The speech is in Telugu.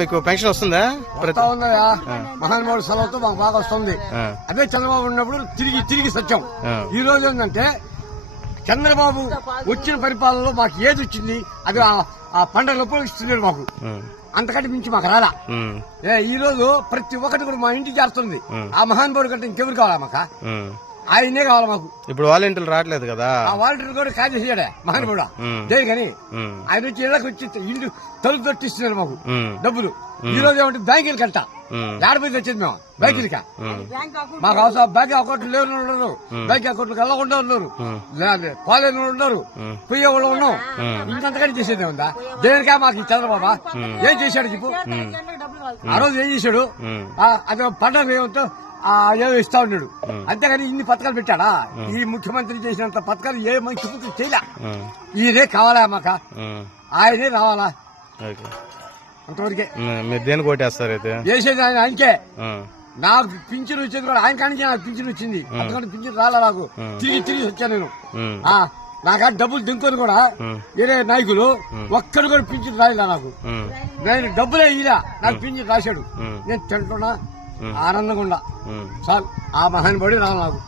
మీకు పెన్షన్ వస్తుందా? ఉందయా మహానుభావుడు సెలవుతో మాకు బాగా వస్తుంది. అదే చంద్రబాబు ఉన్నప్పుడు తిరిగి సత్యం. ఈ రోజు ఏంటంటే చంద్రబాబు వచ్చిన పరిపాలనలో మాకు ఏది వచ్చింది అది ఆ పండుగలప్పుడు ఇస్తున్నాడు మాకు. అంతకంటే మించి మాకు రాలా. ఈ రోజు ప్రతి ఒక్కటి కూడా మా ఇంటికి చేస్తుంది. ఆ మహానుభావుడు కంటే ఇంకెవరు కావాలా మాకు? ఆయనే కావాలి మాకు. ఇప్పుడు వాలంటీర్లు రావట్లేదు కదా? ఆ వాలంటీర్ కూడా కాల్ చేసాడే మహానుభావుడు దేనికని. ఆయన వచ్చి ఇళ్ళకి వచ్చి ఇల్లు తలుపు తట్టిస్తున్నారు మాకు డబ్బులు. ఈ రోజు ఏమంటే బ్యాంకులు కంట ఏడపోయి తెచ్చింది మేము బ్యాంకులకి. మాకు అవసరం బ్యాంక్ అకౌంట్లు లేని ఉన్నారు, బ్యాంక్ అకౌంట్లు వెళ్ళకుండా ఉన్నారు, కాలేజ్ ఉన్నారు, పోయే వాళ్ళు ఉన్నాం. ఇంకంతకంటే చేసేది ఉందా? దేనికా మాకు ఈ చంద్రబాబా ఏం చేశాడు చెప్పు? ఆ రోజు ఏం చేశాడు? అది పండుగ ఏమంటో ఏదో ఇస్తా ఉన్నాడు. అంతేగాని ఇన్ని పథకాలు పెట్టాడా? ఈ ముఖ్యమంత్రి చేసినంత పథకాలు ఏ ముఖ్యమంత్రి చేయలే. ఇదే కావాలా మాకు? ఆయనే రావాలా? అంతవరకే. మీరు దేనికి ఓటేస్తారు అయితే? చేసేది ఆయన ఆయనకే. నాకు పింఛన్ వచ్చేది కూడా ఆయన కానీ నాకు పింఛన్ వచ్చింది. అంతకంటే పింఛన్ రాలా నాకు. తిరిగి వచ్చాను నేను. నాకు డబ్బులు దింకొని కూడా వేరే నాయకులు ఒక్కరు కూడా పింఛన్ రాయలే నాకు. నేను డబ్బులే ఇయ్యలే, నాకు పింఛన్ రాశాడు. నేను తింటున్నా ఆనందంగా ఉండా చాలు. ఆ మహానుభావుడు రావాలి నాకు.